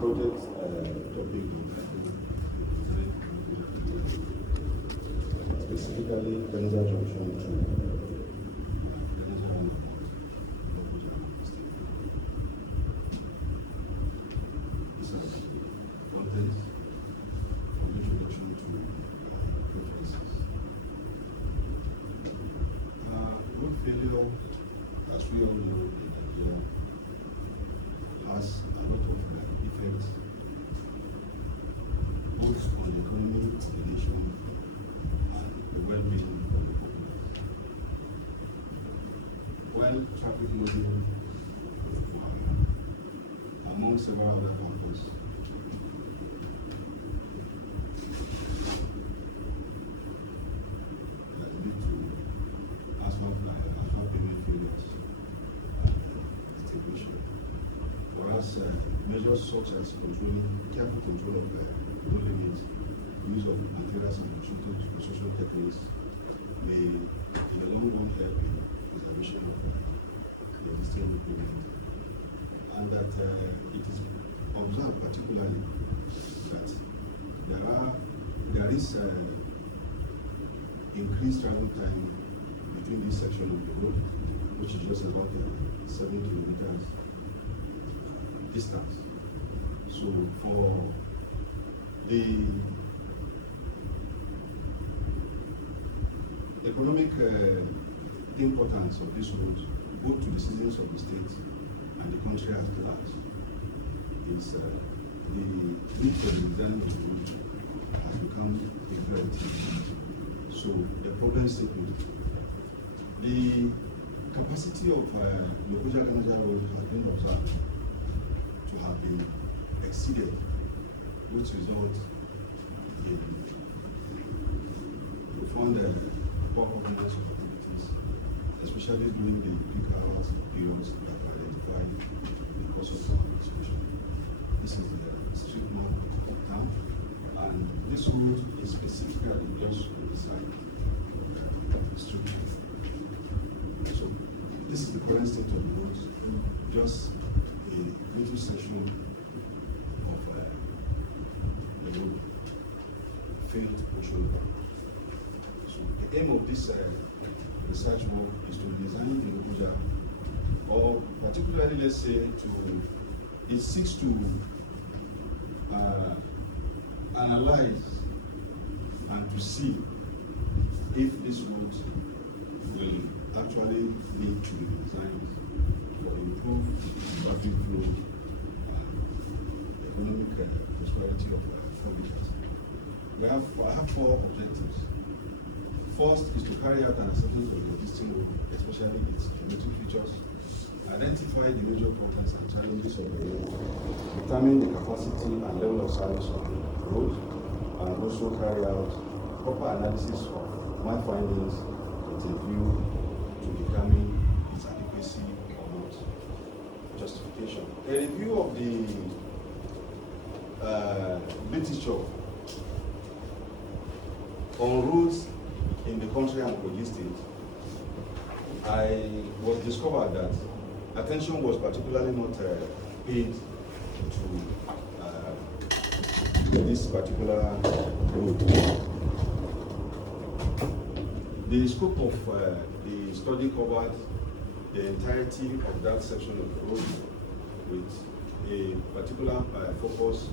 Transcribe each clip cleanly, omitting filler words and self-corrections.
project topic specifically Engr junction to this is content from introduction to preferences. Road failure, as we all know in Nigeria, has a lot of effects both on the economy of the nation and the well-being of the populace. While traffic loading, among several other factors, that lead to asthma payment failures extinguishing. Whereas measures such as careful control of load limits, use of materials and construction techniques may, in the long run, help in preservation of the existing equipment. And that it is observed particularly that there is increased travel time between this section of the road, which is just about 7 kilometers distance. So for the economic importance of this road, both to the citizens of the state and the country at large, is the need for the design of the road has become imperative. So the problem statement, the capacity of Lokoja-Kanaja road has been observed to have been exceeded, which results in profound poor performance of activities, especially during the peak hours or periods that were identified in the course of our discussion. This is the street map of town, and this road is specifically just on the side of the street. So this is the current state of the road, just a little section of the road failed control. So the aim of this research work is to design the Lokoja, or particularly, let's say, it seeks to analyze and to see if this road will actually need to be designed for improved traffic flow and economic prosperity of commuters. I have 4 objectives. First is to carry out an assessment of the existing road, especially its geometric features, identify the major problems and challenges of the road, determine the capacity and level of service of the road, and also carry out proper analysis of my findings with a view to determine its adequacy or not. Justification. A review of the literature on roads in the country and Kogi State, I was discovered that attention was particularly not paid to this particular road. The scope of the study covered the entirety of that section of the road with a particular focus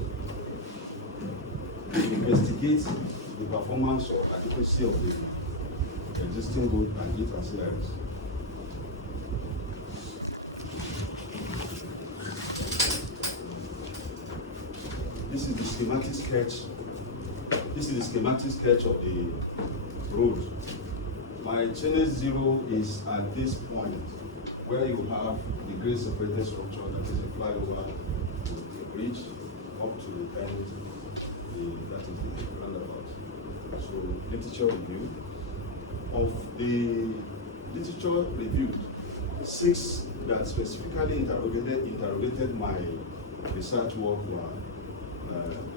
to investigate the performance or adequacy of the existing road and its ancillaries. This is the schematic sketch of the road. My channel 0 is at this point where you have the grade separated structure that is a flyover with a bridge up to the end, that is the roundabout. So literature review. Of the literature reviewed, 6 that specifically interrogated my research work were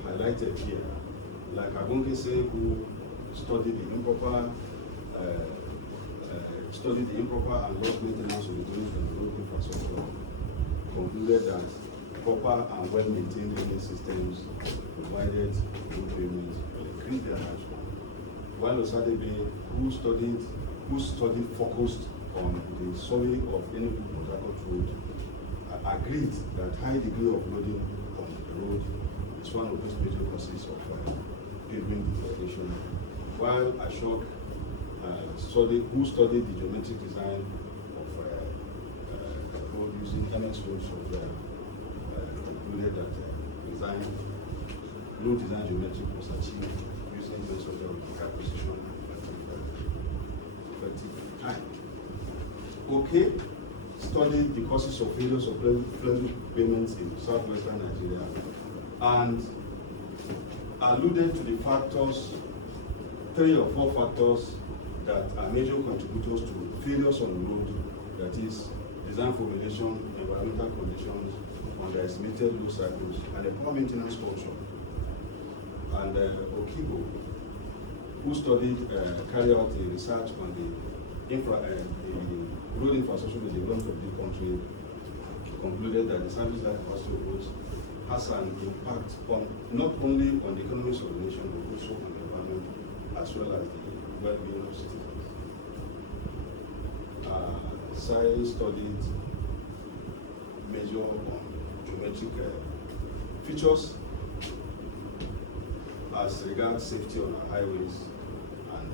highlighted here, like Agonke, who studied the improper and lost maintenance of the drainage and road infrastructure, concluded that proper and well-maintained drainage systems provided good payments for the increased drainage. While Osadebe, who studied focused on the survey of any Port Harcourt road, agreed that high degree of loading on the road is one of those major causes of pavement deterioration. While Ashok, who studied the geometric design of road using MS Road software, concluded that road design geometric was achieved using the software with high precision and effective time. Okay, studied the causes of failures of flexible payments in southwestern Nigeria and alluded to the factors, 3 or 4 factors that are major contributors to failures on the road, that is, design formulation, environmental conditions, underestimated load cycles, and the poor maintenance culture. And Okibo, who carried out the research on the road infrastructure in the development of the country, concluded that the service life capacity of roads has an impact on not only on the economics of the nation, but also on the environment as well as the well-being of citizens. Sai studied major on geometric features as regards safety on our highways, and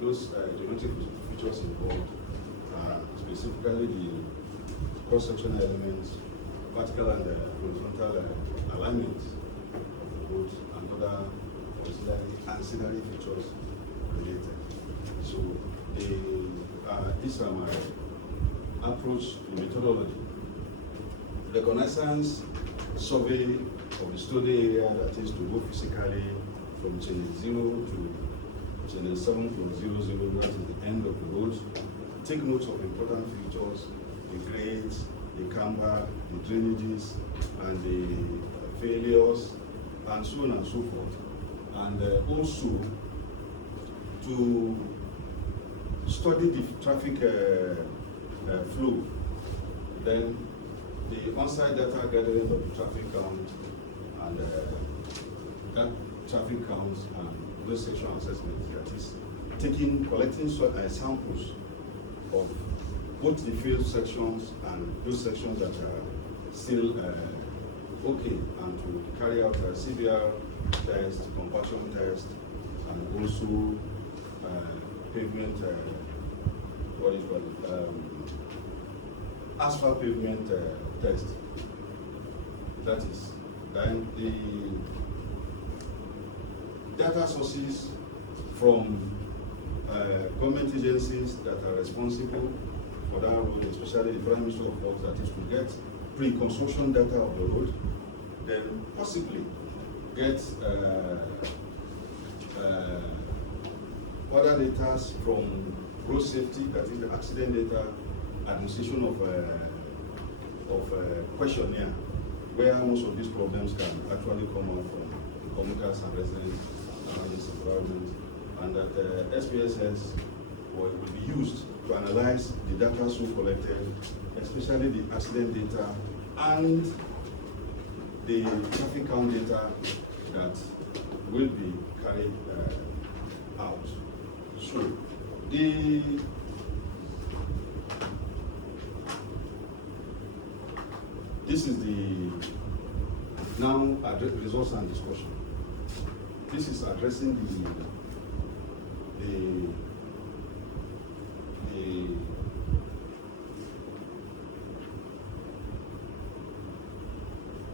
those geometric features involved specifically the cross-sectional elements, vertical and horizontal alignments of the roads, and other ancillary features related. So these are my approach to methodology. Reconnaissance survey of the study area, that is to go physically from channel 0 to channel 7.00, that is the end of the road. Take notes of important features, the grades, the camber, the drainages, and the failures, and so on and so forth. And also to study the traffic flow, then the on-site data gathering of the traffic count, and that traffic counts and those sectional assessments, that is collecting samples of both the field sections and those sections that are still okay, and to carry out a CBR test, compaction test, and also pavement, asphalt pavement test. That is, then the data sources from government agencies that are responsible for that road, especially the Prime Minister of Works, that is to get pre-construction data of the road, then possibly get other data from road safety, that is the accident data, administration of questionnaire, where most of these problems can actually come out from commuters and residents around this environment, and that SPSS will be used to analyze the data so collected, especially the accident data and the traffic count data that will be carried out. So, this is the now results and discussion. This is addressing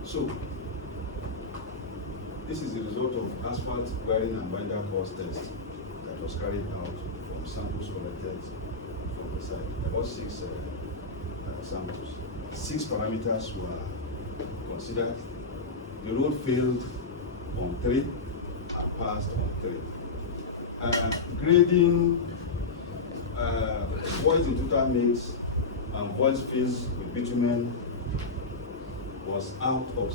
so this is the result of asphalt wearing and binder course test that was carried out from samples collected from the site. About 6 samples. 6 parameters were considered. The road failed on 3 and passed on 3. Grading voids in total mix and voids filled with bitumen was out of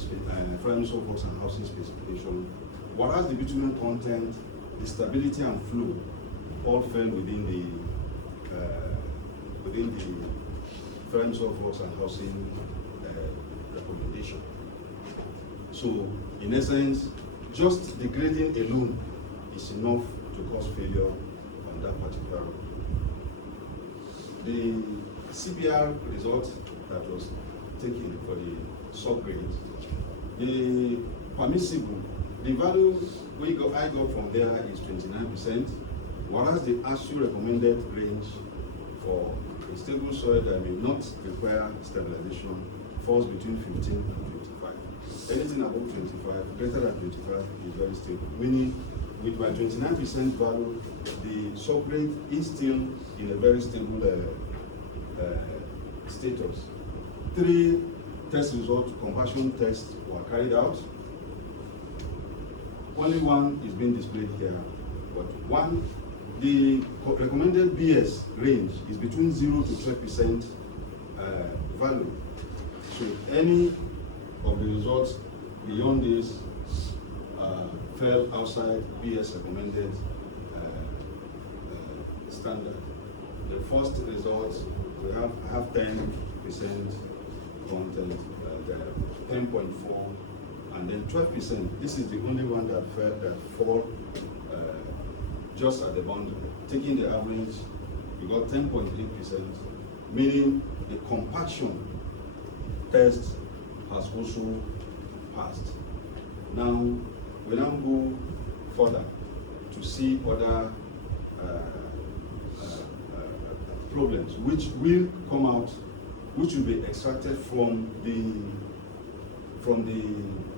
Prime Minister of Works and Housing specification, whereas the bitumen content, the stability and flow all fell within the Friends of Works and Housing recommendation. So, in essence, just the grading alone is enough to cause failure on that particular road. The CBR result that was taken for the subgrade, the permissible, the value I got from there is 29%, whereas the ASU recommended range for a stable soil that may not require stabilization falls between 15 and 25. Anything above 25, greater than 25 is very stable, meaning with my 29% value, the subgrade is still in a very stable status. 3 test results, compaction tests were carried out. Only one is being displayed here, but one, the recommended BS range is between 0 to 12% value. So any of the results beyond this fell outside BS recommended standard. The first results, I have 10% content there, 10.4, and then 12%. This is the only one that fall just at the boundary. Taking the average, you got 10.8%, meaning the compaction test has also passed. Now, we now go further to see other problems which will come out, which will be extracted from the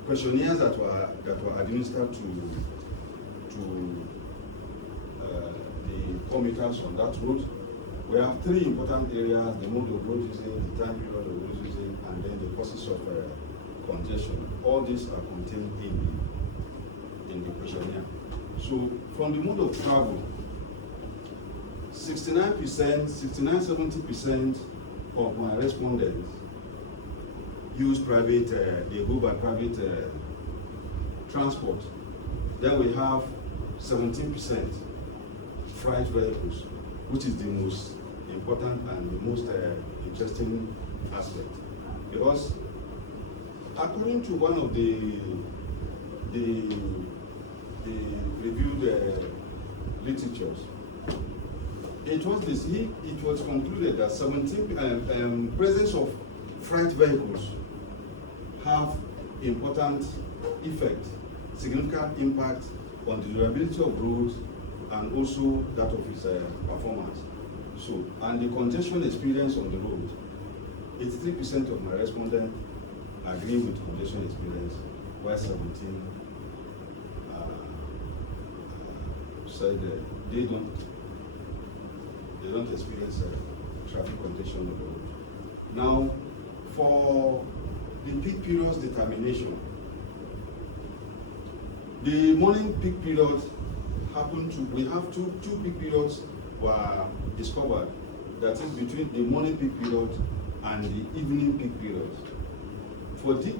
questionnaires that were administered to the commuters on that road. We have 3 important areas: the mode of road using, the time period of road using, and then the causes of congestion. All these are contained in the questionnaire. So from the mode of travel, 69-70% of my respondents use private, they go by private transport. Then we have 17% freight vehicles, which is the most important and the most interesting aspect. Because according to one of the reviewed literatures, it was concluded that 17 presence of freight vehicles have important effect, significant impact on the durability of roads and also that of its performance. So, and the congestion experience on the road, 83% of my respondents agree with congestion experience, while 17 said they don't experience traffic congestion on the road. Now, for the peak periods determination, the morning peak period we have two peak periods were discovered, that is between the morning peak period and the evening peak period. For the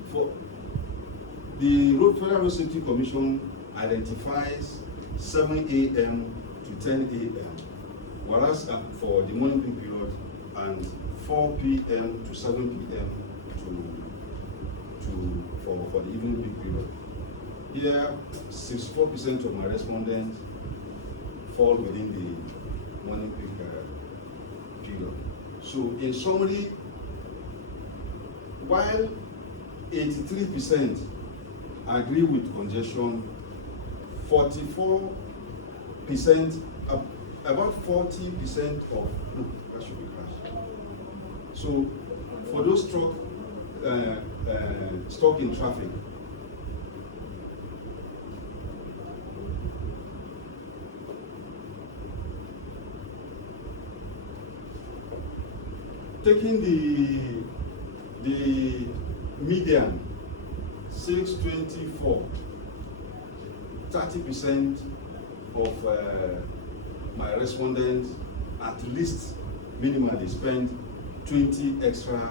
Federal Road Safety Commission identifies 7 a.m. to 10 a.m., whereas for the morning peak period, and 4 p.m. to 7 p.m. for the evening peak period. Here, 64% of my respondents fall within the morning peak period. So, in summary, while 83% agree with congestion, 44%, about 40% of, that should be crashed. So, for those stuck in traffic, taking the median, 624, 30% of my respondents at least minimally spend 20 extra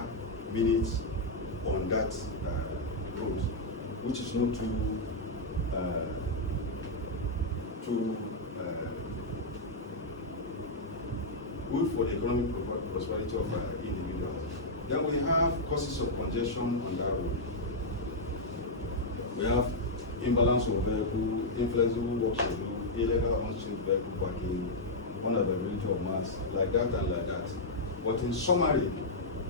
minutes on that road, which is not too to good for the economic prosperity of individuals. Then we have causes of congestion on that road. We have imbalance of vehicle, inflexible work schedule, illegal on-street vehicle parking, unavailability of mass, like that and like that. But in summary,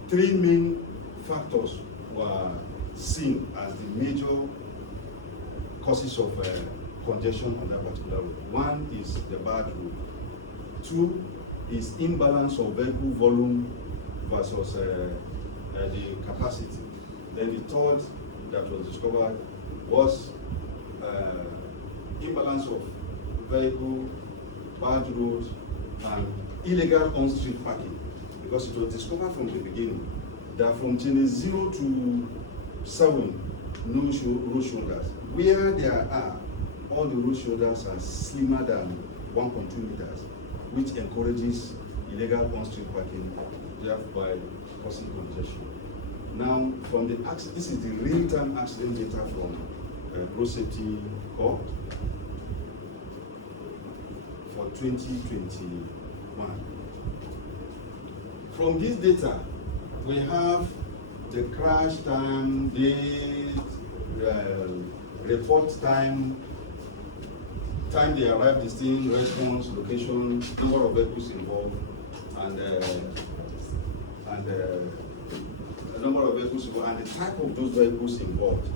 three main factors were seen as the major causes of congestion on that particular road. One is the bad road. Two is imbalance of vehicle volume versus the capacity. Then the third that was discovered was imbalance of vehicle, bad roads, and illegal on-street parking. Because it was discovered from the beginning that from channel 0 to 7, no road shoulders. Where there are, all the road shoulders are slimmer than 1.2 meters, which encourages illegal on-street parking, thereby causing congestion. Now, from the accident, this is the real-time accident data from Road Safety Corps for 2021. From this data, we have the crash time, date, report time, time they arrived, the scene, response, location, number of vehicles involved, and the number of vehicles involved, and the type of those vehicles involved.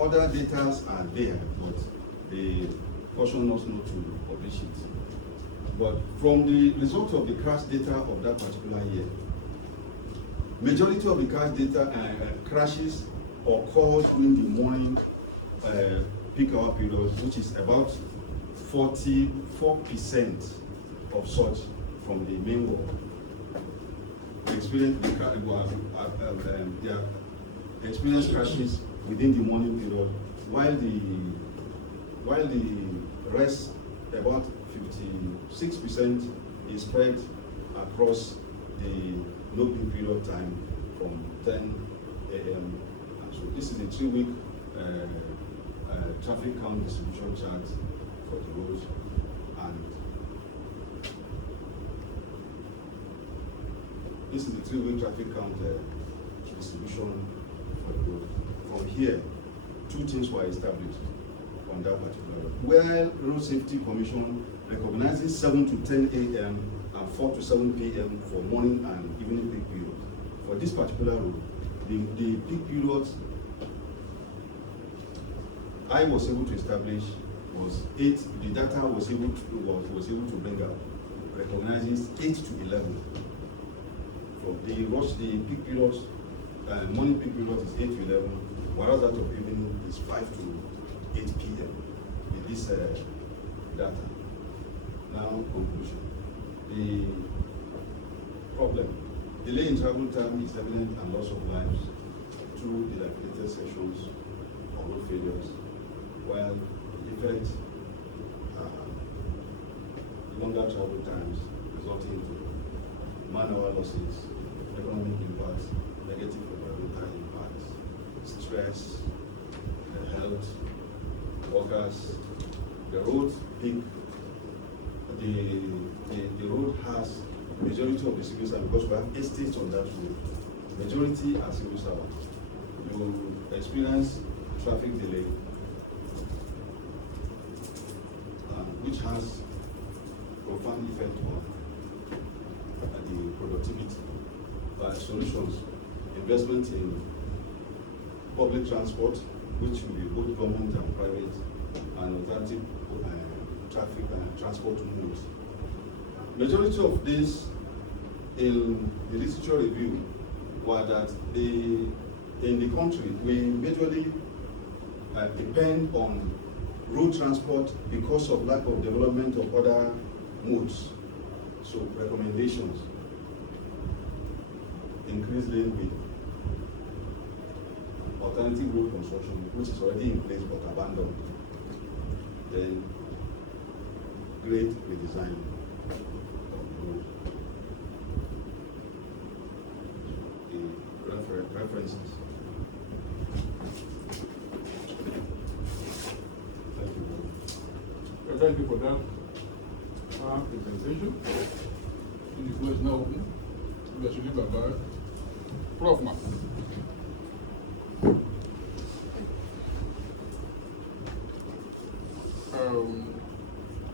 Other data are there, but they caution us not to publish it. But from the result of the crash data of that particular year, majority of the crash data crashes occurred during the morning peak hour period, which is about 44% of such from the main world. Experience crashes within the morning period, while the rest, about 56%, is spread across the no peak period time from 10 a.m. So this is a 3-week traffic count distribution chart for the roads, and this is the 3-week traffic count distribution for the road. From here, 2 things were established on that particular road. Where Road Safety Commission recognizes 7 to 10 a.m. and 4 to 7 p.m. for morning and evening peak periods. For this particular road, the peak periods I was able to establish was 8. The data was able to bring out recognizes 8 to 11. For the peak periods, morning peak period is 8 to 11, while that of evening is 5 to 8 p.m. with this data. Now, conclusion. The problem. Delay in travel time is evident and loss of lives through dilapidated sections or road failures, while different longer travel times resulting in man-hour losses, economic impacts, negative environmental impacts, stress, health, workers. The road peak. The road has majority of the civil servants, because we have estates on that road. Majority are civil servants. You experience traffic delay, which has profound effect on the productivity. By solutions, investment in public transport, which will be both government and private, and alternative traffic and transport modes. Majority of this in the literature review were that in the country we majorly depend on road transport because of lack of development of other modes. So recommendations: increase lane width, alternative road construction, which is already in place but abandoned, then great redesign of the road. The references. Thank you. thank you for that presentation. And the floor is now open. We are Shuli Baba. Prof. Ma.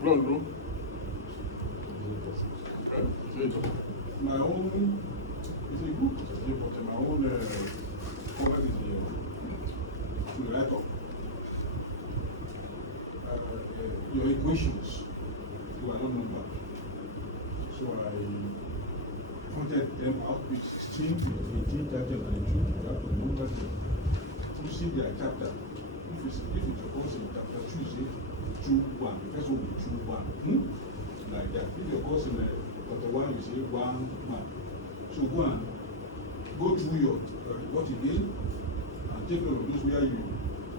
London. My own, it's a group, but my own cover is to write up. Your equations, you are not numbered. So I pointed them out with 16, 18, 30, and 22. You have to number them. You see their chapter. If it's supposed in chapter 2, you say 2, 1. The first one will be 2, 1. Like that. If your course in chapter 1, you say 1, 1. So go through your what you did and take note of those where you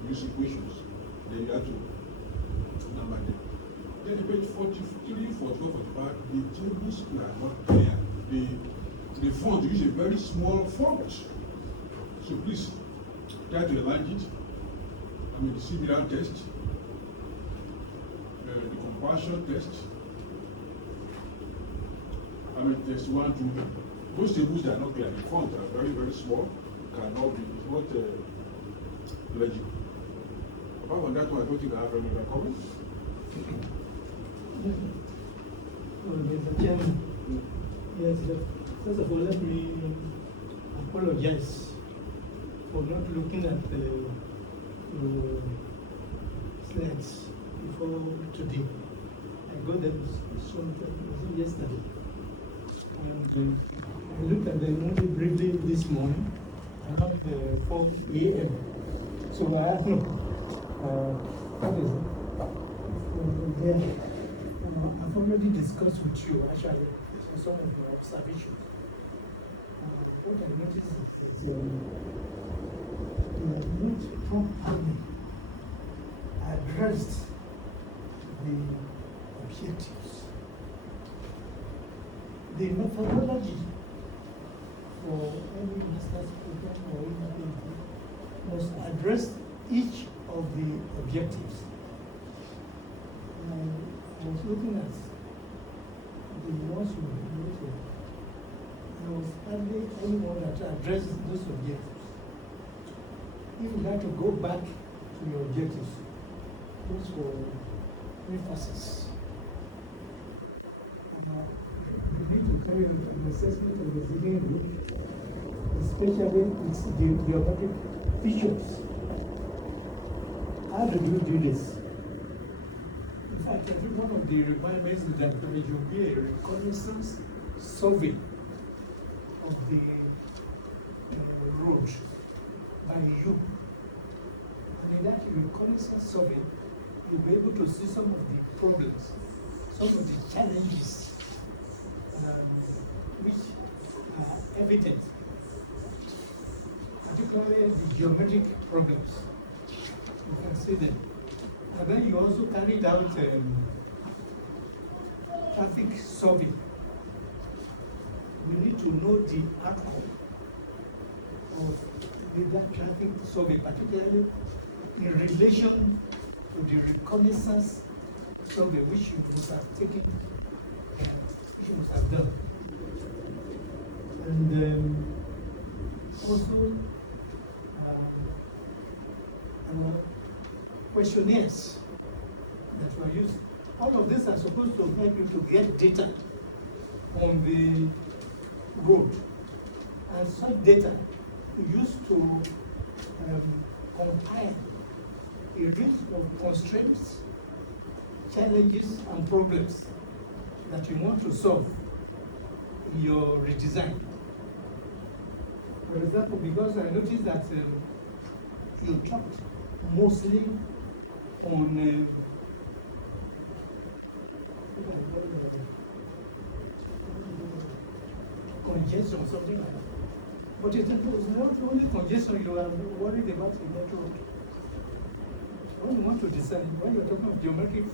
use equations. Then you have to number them. Then in page 43, 44, 45, the tables are not there. The font, you use a very small font. So please try to enlarge it. I mean the similar test, the comparison test. I mean test 1, 2. Those tables are not clear. The font are very, very small. Cannot be, it's not legible. Apart from that one, I don't think I have any other comments. Mr. Chairman, yes, first of all, let me apologize for not looking at the slides before today. I got them sometime yesterday. And I looked at them only briefly this morning, around 4 a.m. So I asked, what is it? I've already discussed with you, actually, some of your observations. What I noticed is you have not properly addressed the objectives. The methodology for any master's program or anything must address each of the objectives. I was looking at the ones we wrote. There was hardly anyone that addresses those objectives. If you like to go back to your objectives, those were emphasis. You need to carry out an assessment of the reading group, especially its geometric features. How do you do this? I think one of the requirements is that there will be a reconnaissance survey of the road by you. And in that reconnaissance survey, you'll be able to see some of the problems, some of the challenges which are evident, particularly the geometric problems. You can see them. And then you also carried out traffic survey. We need to know the outcome of that traffic survey, particularly in relation to the reconnaissance survey which you must have taken, which you must have done. And also questionnaires that were used. All of these are supposed to help you to get data on the road. And such data used to compile a list of constraints, challenges, and problems that you want to solve in your redesign. For example, because I noticed that you talked mostly on congestion, something like that. But it was not only congestion you are worried about in that road. When you want to decide, when you're talking of geometric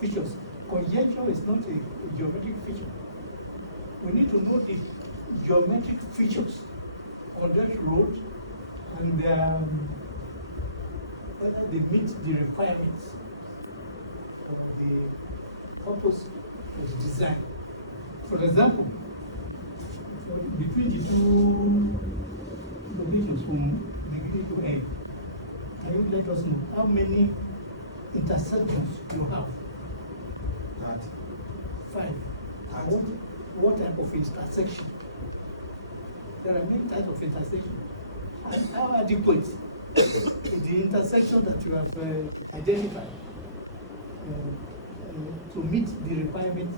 features, congestion is not a geometric feature. We need to know the geometric features on that road and whether they meet the requirements. of the purpose of the design. For example, between the two locations from beginning to end, can you let us know how many intersections you have? 5. What type of intersection? There are many types of intersection. And how adequate is the intersection that you have identified to meet the requirement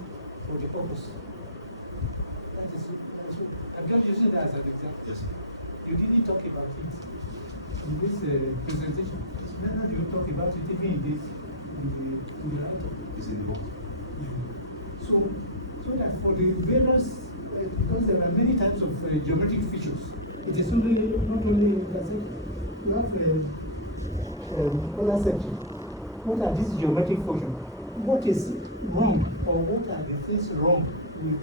for the purpose? That is, I'm just using that as an example. Yes. You didn't talk about it in this presentation. Now you talk about it even in the write-up. It's in the book. So that for the various, because there are many types of geometric features, it is not only intersection. You have other section. What are these geometric functions? What is wrong, or what are the things wrong with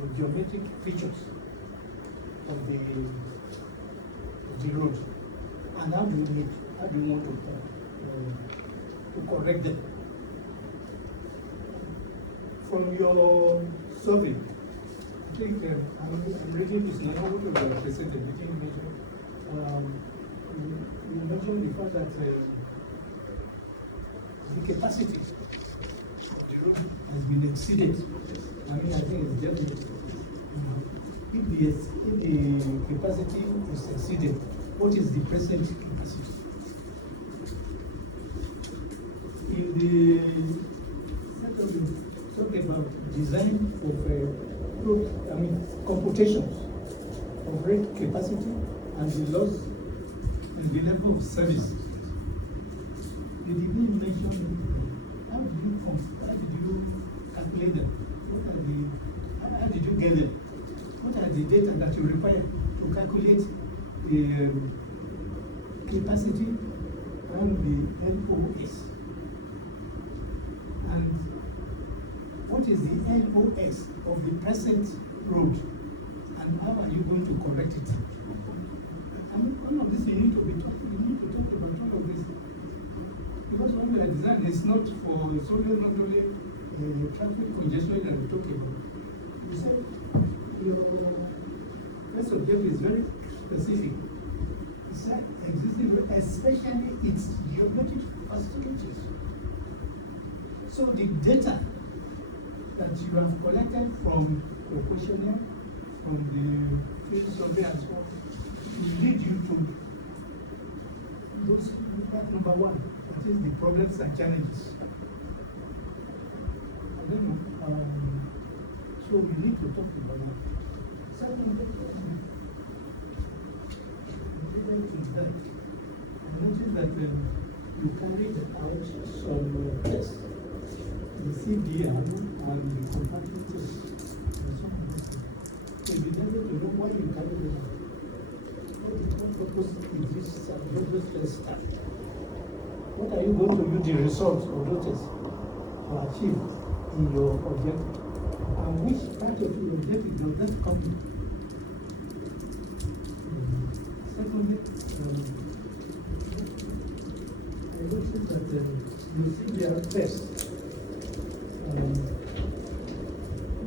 the geometric features of the road? And how do you want to correct them? From your survey, I think I'm reading this now, what you presented, you mentioned the fact that the capacity of the road has been exceeded. I mean, I think it's just if the capacity is exceeded, what is the present capacity? In the talking about design of computations of rate capacity and the loss and the level of service. They didn't mention how did you calculate them? How did you get them? What are the data that you require to calculate the capacity and the LOS? And what is the LOS of the present road, and how are you going to correct it? I mean, all of this you need to talk about all of this. Because when we are designing, it's not only traffic congestion that we're talking about. You said your first objective is very specific. It's like existing, especially its geometric facilities. So the data that you have collected from your questionnaire, from the field survey and so on, will lead you to those, number 1, that is the problems and challenges. I don't know. So we need to talk about that. Second, I noticed that you carried out some tests, the CBR and the compacting test. So you needed to know why you carried it out. What purpose is this test start? What are you going to use the results of those tests to achieve in your objective? And which part of your objective does that come in? Secondly, I noticed that you see their test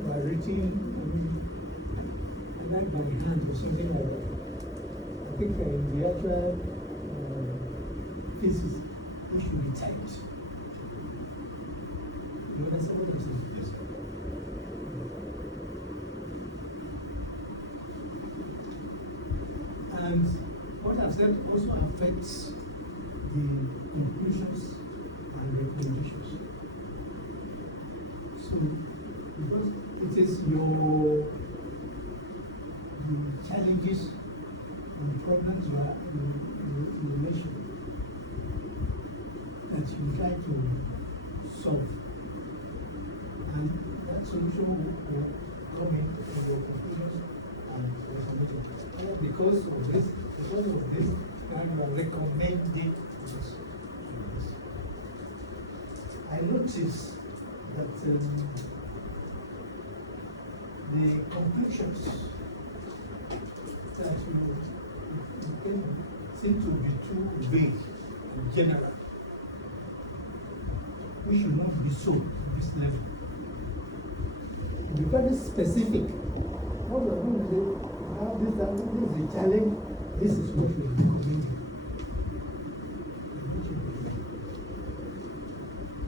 by writing like by hand or something like that. I think in the actual pieces, it should be typed. You understand what I'm saying? Yes. And what I've said also affects the conclusions and recommendations. So, because it is the challenges and problems you mentioned that you try to solve. And that solution will come in from your conclusions and recommendations. Because of this, and you are recommending this. I noticed that the conclusions that you seem to be too vague and general. we should not be so at this level. Be very specific. What we're going to do, this is a challenge, this is what we are recommending.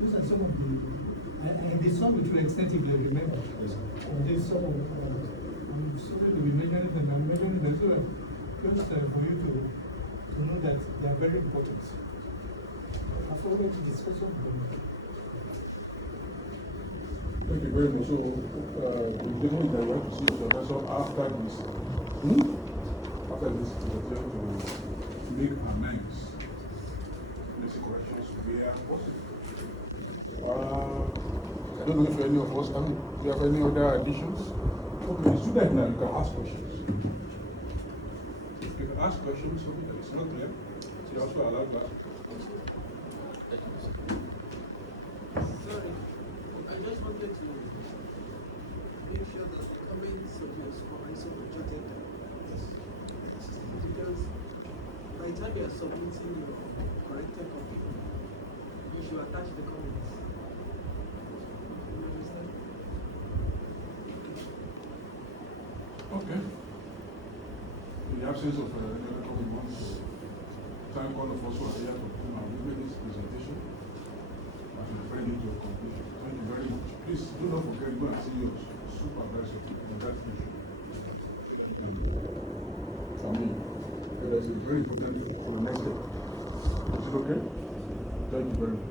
Those are some of the, and the some which were extensively remember. And there's some of, I'm sorry to be mentioning them, I'm mentioning them so that just for you to know that they are very important. I forgot to discuss some of them. Thank you very much. So, the demo is that you have to see your professor after this. After this, you are going to make amends, make corrections where possible. I don't know if any of us, do you have any other additions? Okay, student now, you can ask questions. You can ask questions, something that is not clear. You also allow that. Sorry, I just wanted to make sure that the comments of your supervisor were jotted down. Because by the time you are submitting your corrected copy, you should attach the comments. You understand? Okay. In the absence of any other comments, thank all of us who are here to come and give this presentation. As we bring it to a conclusion. Thank you very much. Please do not forget to go and see your supervisor on that issue. I mean, that is very important for the next step. Is it okay? Thank you very much.